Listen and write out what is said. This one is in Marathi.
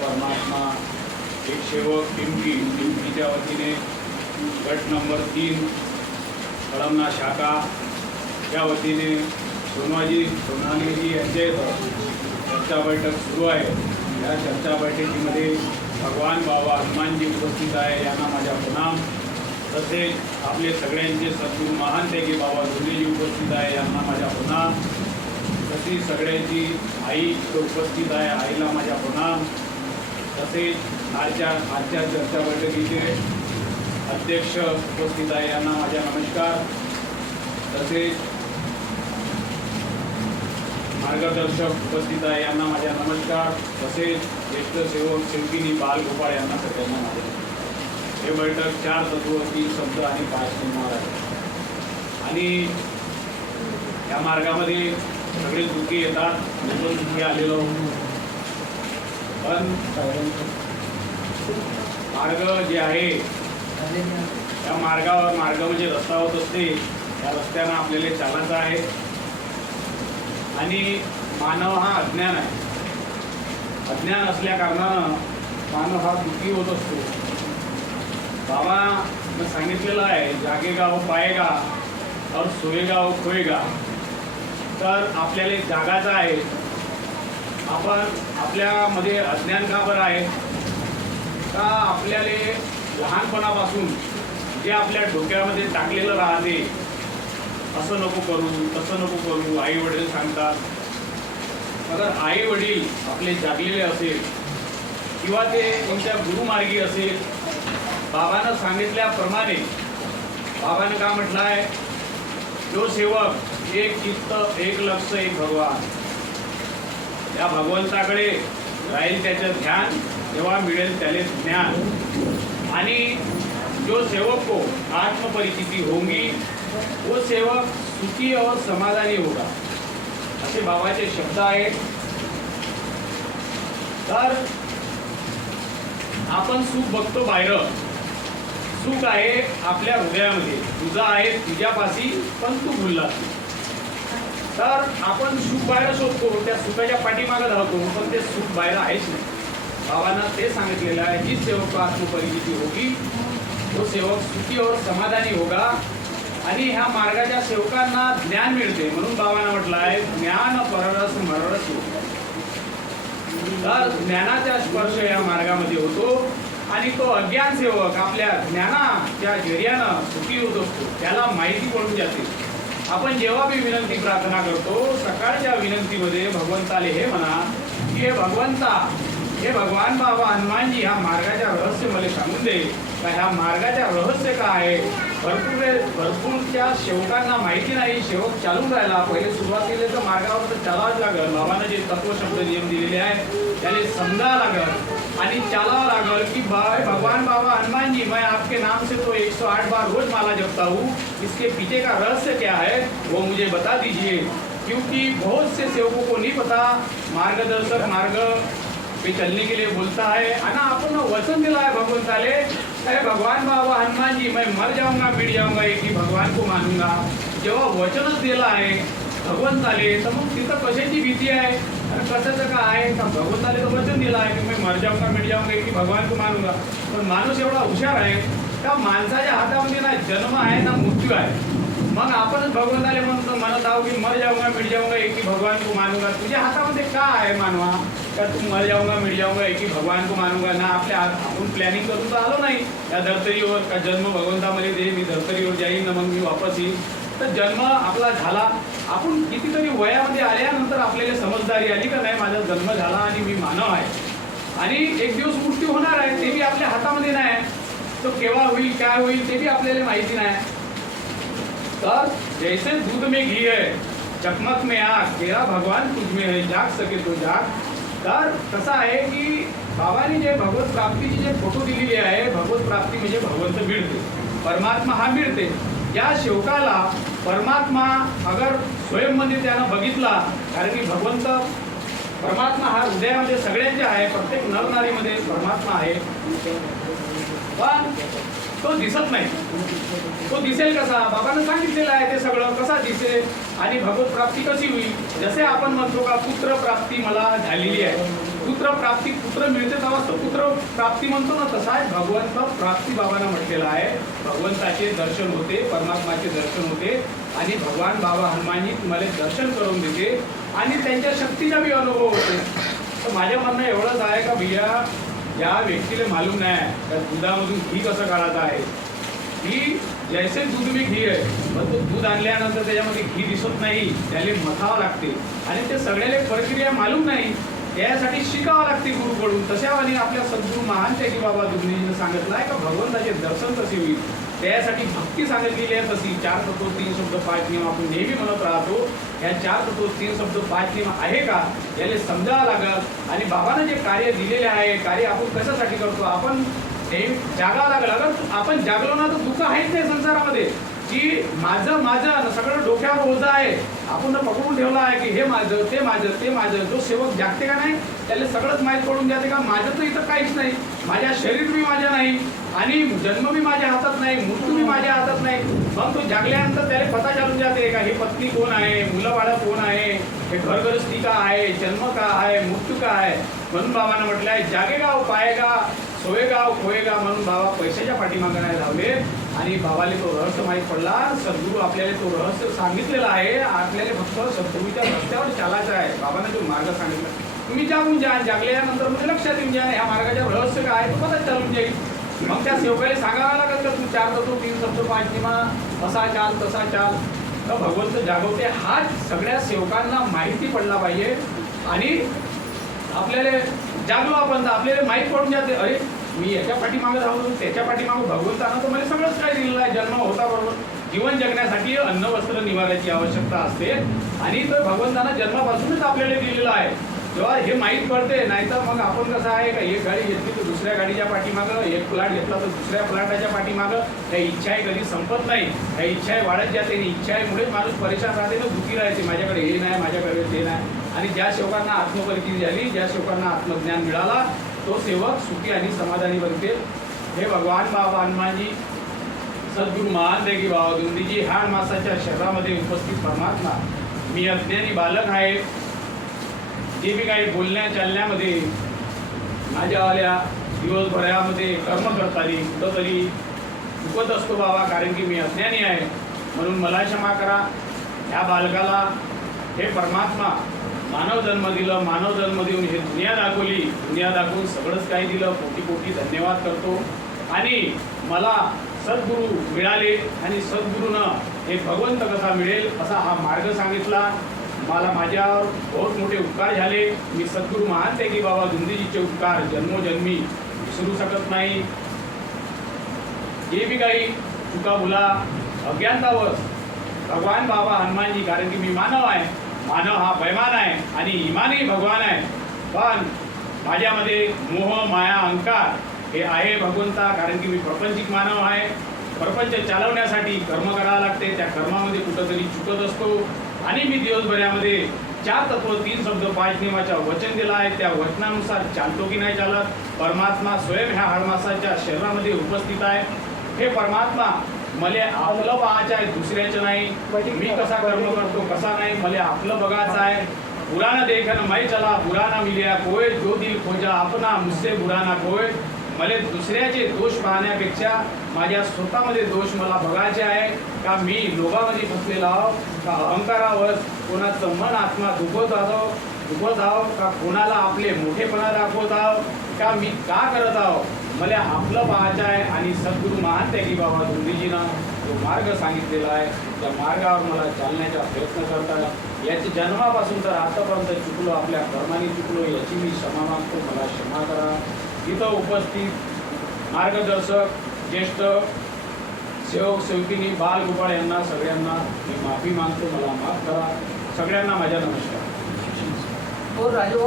परमात्मा एक सेवक टिमकीच्या वतीने गट नंबर 3 कळमना शाखा या वतीने सोनालीजी यांच्या इथं चर्चा बैठक सुरू आहे। या चर्चा बैठकीमध्ये भगवान बाबा हनुमानजी उपस्थित आहे, यांना माझा प्रणाम। तसेच आपले सगळ्यांचे सद्गुरू महान त्यागी बाबा धोंडेजी उपस्थित आहे, यांना माझा प्रणाम। तशी सगळ्यांची आई उपस्थित आहे, आईला माझा प्रणाम। तसेच आजच्या चर्चा बैठकीचे अध्यक्ष उपस्थित आहे, यांना माझा नमस्कार। तसेच मार्गदर्शक उपस्थित आहे, यांना माझा नमस्कार। तसेच ज्येष्ठ सेवक सेवकिनी बालगोपाळ यांना सगळ्यांना माझा। हे बैठक 4 तत्व 3 शब्द आणि 5 नियमावर आहे आणि या मार्गामध्ये सगळे दुःखी येतात, दोन दुःखी आलेलो, पण मार्ग जे आहे त्या मार्ग म्हणजे रस्ता होत असते, या रस्त्यानं आपल्याला चालायचं आहे आणि मानव हा अज्ञान आहे। अज्ञान असल्या कारणानं मानव हा दुःखी होत असतो। बाबांना सांगितलेलं आहे, जागेगा वो पाएगा और सोएगा वो खोएगा। तर आपल्याला जागायचं आहे। आपण आपल्यामध्ये अज्ञान का बरं आहे का आपल्याला लहानपणापासून जे आपल्या डोक्यामध्ये टाकलेलं राहते, असं नको करू तसं नको करू, आई वडील सांगतात। अगर आई वडील आपले जागलेले असेल किंवा ते कोणत्या गुरुमार्गी असेल, बाबांना सांगितल्याप्रमाणे बाबांनी का म्हटलं आहे, जो सेवक एक चित्त एक लक्ष एक भगवान, या भगवंताकडे राहील त्याचं ध्यान, तेव्हा मिळेल त्याले ज्ञान। आणि जो सेवक को आत्मपरिचिति होंगी वो सेवक सुखी और समाधानी होगा, असे बाबाचे शब्द आहेत। तर आपण सुख बघतो बाहेर, सुख आहे आपल्या हृदयामध्ये, तुझा आहे तुझ्यापाशी पण तू भुललास। तर आपण सुख बाहेर शोधतो, त्या सुखाच्या पाठीमागे धावतो, पण ते सुख बाहेर आहेच नाही। बाबांना ते सांगितलेलं आहे, जिस सेवक को आत्मपरिचिति होगी वो सेवक सुखी और समाधानी होगा। आणि ह्या मार्गाच्या सेवकांना ज्ञान मिळते, म्हणून बाबांना म्हटलं आहे ज्ञान पररस मररस होतो। तर ज्ञानाचा स्पर्श या मार्गामध्ये होतो आणि तो अज्ञान सेवक आपल्या ज्ञानाच्या जरियानं सुखी होत असतो, त्याला माहिती पडून जाते। आपण जेव्हा भी विनंती प्रार्थना करतो, सकाळच्या विनंतीमध्ये भगवंताले हे म्हणा की हे भगवंता, हे भगवान बाबा हनुमानजी ह्या मार्गाच्या रहस्य मला सांगून दे, का ह्या मार्गाच्या रहस्य काय आहे। भरपूरच्या सेवकांना माहिती नाही, सेवक चालून राहिला, पहिले सुरुवातीला तर मार्गावर तर चालावंच लागल। बाबांना जे तत्वशब्द नियम दिलेले आहे त्याने समजावं लागल आणि चालावं लागल की भगवान बाबा हनुमान जी, मैं आपके नाम से तो 108 बार रोज माला जपता हूँ, इसके पीछे का रहस्य क्या है वो मुझे बता दीजिए। क्योंकि बहुत से सेवकों को नहीं पता, मार्गदर्शक मार्ग पे चलने के लिए बोलता है ना। अपन वचन दिला है भगवंताले, अरे भगवान बाबा हनुमान जी, मैं मर जाऊंगा मिट जाऊंगा एक ही भगवान को मानूंगा। जेव्हा वचनच दिलं आहे भगवंताले, तर मग तिथं कशाची भीती आहे आणि कशाचं का आहे का? भगवंताले तर वचन दिलं आहे की मैं मर जाऊंगा मिट जाऊंगा एक ही भगवान को मानूंगा। पण माणूस एवढा हुशार आहे का माणसाच्या हातामध्ये ना जन्म आहे ना मृत्यू आहे। मग आपणच भगवंताले म्हणत आहो की मर जाऊंगा मिट जाऊंगा एक ही भगवान को मानूंगा। तुझ्या हातामध्ये का आहे मानवा का तू मर जाऊंगा मिट जाऊंगा एक ही भगवान को मानूंगा ना? आपण प्लॅनिंग करून तर आलो नाही या धर्तरीवर का जन्म भगवंतामध्ये दे, मी धर्तरीवर जाईन ना मग मी वापस येईन। तर जन्म आपला झाला, आपण कितीतरी वयामध्ये आल्यानंतर आपल्याला समजदारी आली का नाही माझा जन्म झाला आणि मी मानव आहे आणि एक दिवस मृत्यू होणार आहे, ते बी आपल्या हातामध्ये नाही। तो केव्हा होईल काय होईल ते बी आपल्याला माहिती नाही। तर जैसे दूध में घी है, चकमक में आग, तेरा भगवान तुझ में है, जाग सके तो जाग। तर कसं आहे की बाबांनी जे भगवत प्राप्तीची जे फोटो दिलेली आहे, भगवत प्राप्ती म्हणजे भगवंत मिळते, परमात्मा हा मिळते। या सेवकाला परमात्मा अगर स्वयंमध्ये त्यानं बघितला, कारण की भगवंत परमात्मा हा हृदयामध्ये सगळ्यांच्या आहे, प्रत्येक नरनारीमध्ये परमात्मा आहे, पण तो दिसत नाही. तो दिसेल कसा? बाबांना सांगितलेलं आहे ते सगळं कसा दिसेल आणि भगवत प्राप्ती कशी होईल. जसे आपण म्हणतो का पुत्र प्राप्ती मला झालेली आहे, पुत्र प्राप्ती, पुत्र मिळते तेव्हाच तो पुत्र प्राप्ती म्हणतो ना, तसा आहे भगवंत प्राप्ती. बाबांना म्हटलेलं आहे भगवंताचे दर्शन होते, परमात्माचे दर्शन होते आणि भगवान बाबा हनुमानजी तुम्हाला दर्शन करून देते आणि त्यांच्या शक्तीचा बी अनुभव होते. तर माझ्या म्हणणं एवढंच आहे का भैया या व्यक्तीला मालूम नाही त्या दुधामधून घी कसं काढायचं आहे. घी जैसे दूध मी घी आहे, पण तो दूध आणल्यानंतर त्याच्यामध्ये घी दिसत नाही, त्याला मथावं लागते आणि ते सगळ्याला प्रक्रिया मालूम नाही, त्यासाठी शिकावं लागते गुरुकडून. तशावानी आपल्या सद्गुरू महान की बाबा दुर्नीजीने सांगितलं आहे का भगवंताचे दर्शन कसे होईल, त्यासाठी भक्ती सांगितलेली आहे. तशी 4 तत्व 3 शब्द 5 नियम आपण नेहमी म्हणत राहतो. या 4 तत्व 3 शब्द 5 नियम आहे का याला समजावं लागल. आणि बाबांना जे कार्य दिलेले आहे, कार्य आपण कशासाठी करतो, आपण जागावं लागलं. अगर आपण जागलो ना तर दुःख आहेच नाही संसारामध्ये, की माझं माझं सगळं डोक्यावर ओझं आहे, आपण पकडून ठेवलं आहे की हे माझं ते माझं ते माझं. जो सेवक जागते का नाही त्याला सगळंच माहीत पडून जाते का माझं तर इथं काहीच नाही, माझ्या शरीर बी माझ्या नाही आणि जन्म बी माझ्या हातात नाही, मृत्यू बी माझ्या हातात नाही. मग तो जागल्यानंतर त्याला पता चालून जाते का हे पत्नी कोण आहे, मुलं बाळं कोण आहे, हे घरगृहस्थी का आहे, जन्म का आहे, मृत्यू का आहे. म्हणून बाबांना म्हटलं आहे जागेगा पायेगा सोयेगा खोयेगा. म्हणून बाबा पैशाच्या पाठीमागे नाही धावले आणि बाबाला तो रहस्य माहीत पडला. सद्गुरू आपल्याला तो रहस्य सांगितलेला आहे, आपल्याला फक्त सद्गुरूच्या रस्त्यावर चालायचं आहे. बाबांना जो मार्ग सांगितला तुम्ही जागून जा, जागल्यानंतर म्हणजे लक्षात येऊन जा ह्या मार्गाच्या रहस्य काय आहे तो पता चालून जाईल. मग त्या सेवकाला सांगावं लागेल का तू 4 तत्व 3 शब्द 5 नियम असा चाल तसा चाल. तर भगवंत जागवते हा सगळ्या सेवकांना माहिती पडला पाहिजे आणि आपल्याला जागलो आपण तर आपल्याला माहीत पडून जाते अरे मी याच्या पाठीमागे धावलो, त्याच्या पाठीमागे भगवंतानं तर मला सगळंच काय दिलेलं आहे. जन्म होता बरोबर, जीवन जगण्यासाठी अन्न वस्त्र निवाऱ्याची आवश्यकता असते आणि तो भगवंतानं जन्मापासूनच आपल्याला दिलेलं आहे. जेव्हा हे माहीत पडते, नाहीतर मग आपण कसं आहे का एक गाडी घेतली तर दुसऱ्या गाडीच्या पाठीमागं, एक प्लॉट घेतला तर दुसऱ्या प्लॉटाच्या पाठीमागं. त्या इच्छा आहे कधी संपत नाही, त्या इच्छा आहे वाढत जाते आणि इच्छामुळे माणूस परेशान राहते ना, दुःखी राहते, माझ्याकडे हे नाही माझ्याकडे ते नाही. आणि ज्या सेवकांना आत्मपरिचिती झाली, ज्या सेवकांना आत्मज्ञान मिळाला तो सेवक सुखी आणि समाधानी बनते. हे भगवान बाबा हनुमानजी सद्गुरू महान की बाबा दुंदीजी ह्या मासाच्या शहरामध्ये उपस्थित परमात्मा. मी अज्ञानी बालक आहे, जे मी काही बोलण्या चालण्यामध्ये माझ्यावाल्या दिवसभरामध्ये कर्म करताना कुठंतरी चुकत असतो बाबा, कारण की मी अज्ञानी आहे, म्हणून मला क्षमा करा. ह्या बालकाला हे परमात्मा मानव जन्म दिलं, मानव जन्म देऊन हे दुनिया दाखवली, दुनिया दाखवून सगळंच काही दिलं. कोटी कोटी धन्यवाद करतो. आणि मला सद्गुरू मिळाले आणि सद्गुरूनं हे भगवंत कसा मिळेल असा हा मार्ग सांगितला. मला माझ्यावर बहुत मोठे उपकार झाले. मी सद्गुरू महान की बाबा दुंदीजीचे उपकार जन्मोजन्मी विसरू शकत नाही. जे बी काही चुका भुला अज्ञानतावच भगवान बाबा हनुमानजी, कारण की मी मानव आहे, मानव हा बैमान आहे आणि इमानही भगवान आहे, पण माझ्यामध्ये मोह माया अहंकार हे आहे भगवंता, कारण की मी प्रपंचिक मानव आहे. प्रपंच चालवण्यासाठी कर्म करावं लागते, त्या कर्मामध्ये कुठंतरी चुकत असतो आणि मी दिवसभरामध्ये 4 तत्व 3 शब्द 5 नियमाचं वचन दिलं आहे, त्या वचनानुसार चालतो की नाही चालत. परमात्मा स्वयं ह्या हाडमासाच्या शरीरामध्ये उपस्थित आहे. हे परमात्मा मला आपलं पाहायचं आहे, दुसऱ्याचं नाही. मी कसा कर्म करतो कसा नाही, मला आपलं बघायचं आहे. बुरा ना देखना मैं चला, बुरा ना मिलिया कोय, जो दिल खोजा अपना मुझसे बुरा ना कोय. मला दुसऱ्याचे दोष पाहण्यापेक्षा माझ्या स्वतःमध्ये दोष मला बघायचे आहे. का मी लोभामध्ये फसलेला आहो, का अहंकारावर कोणाचं मन आत्मा दुखवत आहो, का कोणाला आपले मोठेपणा दाखवत आहो, का मी का करत आहो. मला आपलं पाहायचं आहे आणि सद्गुरू महान की बाबा दुंदीजीनं जो मार्ग सांगितलेला आहे त्या मार्गावर मला चालण्याचा प्रयत्न करताना याची जन्मापासून तर आतापर्यंत चुकलो, आपल्या कर्माने चुकलो, याची मी क्षमा मागतो. मला क्षमा करा. इथं उपस्थित मार्गदर्शक ज्येष्ठ सेवक सेवकिनी बाल गोपाळ यांना सगळ्यांना मी माफी मागतो. मला माफ करा. सगळ्यांना माझ्या नमस्कार. राजू